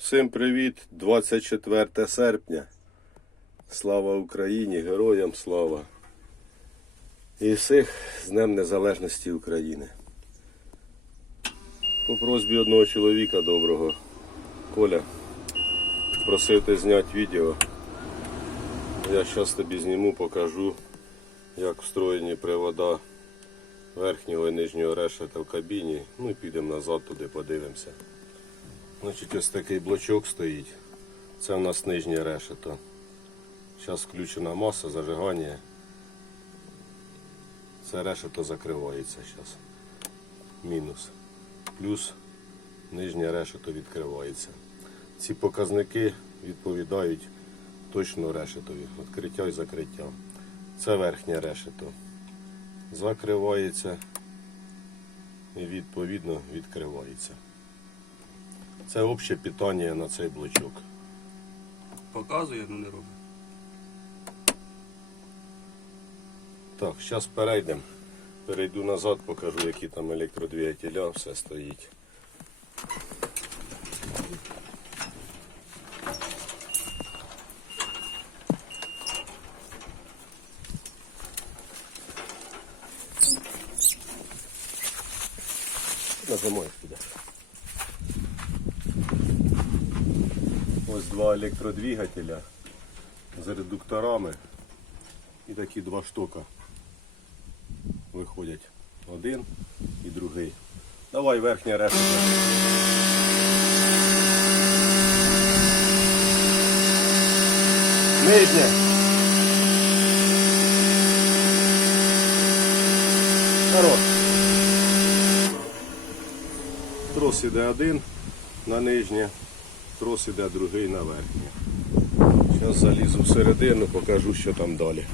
Всім привіт! 24 серпня. Слава Україні, героям слава. І всіх з Днем Незалежності України. По просьбі одного чоловіка доброго, Коля, просив ти зняти відео. Я зараз тобі зніму, покажу, як встроєні привода верхнього і нижнього решета в кабіні. Ну і підемо назад туди, подивимося. Значить, ось такий блочок стоїть. Це у нас нижнє решето. Зараз включена маса, зажигання. Це решето закривається зараз. Мінус. Плюс нижнє решето відкривається. Ці показники відповідають точно решетові. Відкриття і закриття. Це верхнє решето. Закривається і відповідно відкривається. Це обще питання на цей блочок. Показує, але не робить. Так, зараз перейдемо. Перейду назад, покажу, які там електродвигателя, все стоїть. Нажимаєш туди. Ось два електродвигателя з редукторами і такі два штука виходять. Один і другий. Давай верхня решта. Нижня. Хорош. Трос іде один на нижнє, трос іде другий на верхнє. Зараз залізу всередину, покажу, що там далі.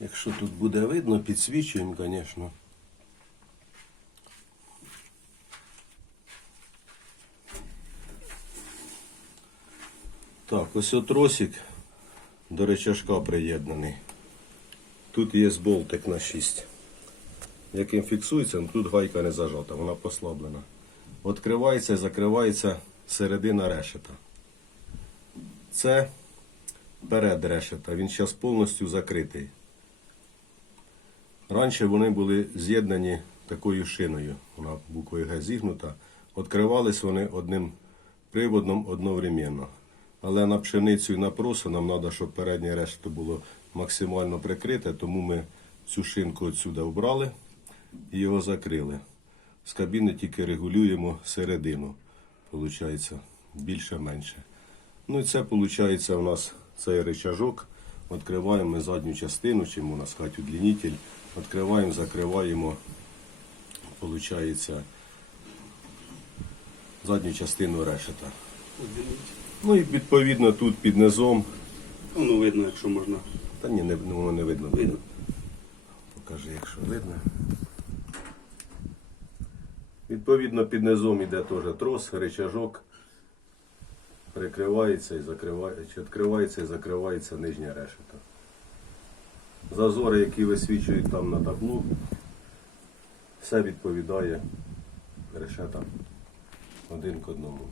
Якщо тут буде видно, підсвічуємо, звісно. Так, ось тросик до речашка приєднаний. Тут є болтик на 6, яким фіксується, але тут гайка не зажата, вона послаблена. Відкривається і закривається середина решета. Це перед решета, він зараз повністю закритий. Раніше вони були з'єднані такою шиною, вона буквою Г зігнута. Відкривались вони одним приводом одновременно. Але на пшеницю і на просу нам треба, щоб переднє решето було максимально прикрите, тому ми цю шинку відсюди вбрали і його закрили. З кабіни тільки регулюємо середину. Получається більше-менше. Ну і це виходить у нас цей рычажок. Відкриваємо ми задню частину, чим у нас сказати, удлінитель. Відкриваємо, закриваємо, виходить, задню частину решета. Ну і відповідно тут під низом. Ну, видно, якщо можна. Та ні, не, воно не видно. Видно. Покажи, якщо видно. Відповідно, під низом йде теж трос, рычажок. Прикривається і закривається, відкривається і закривається нижня решета. Зазори, які висвічують там на таблу, все відповідає решетам один к одному.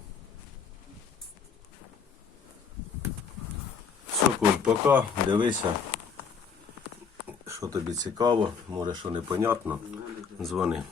Все, Коль, пока, дивися. Що тобі цікаво, може що непонятно, дзвони.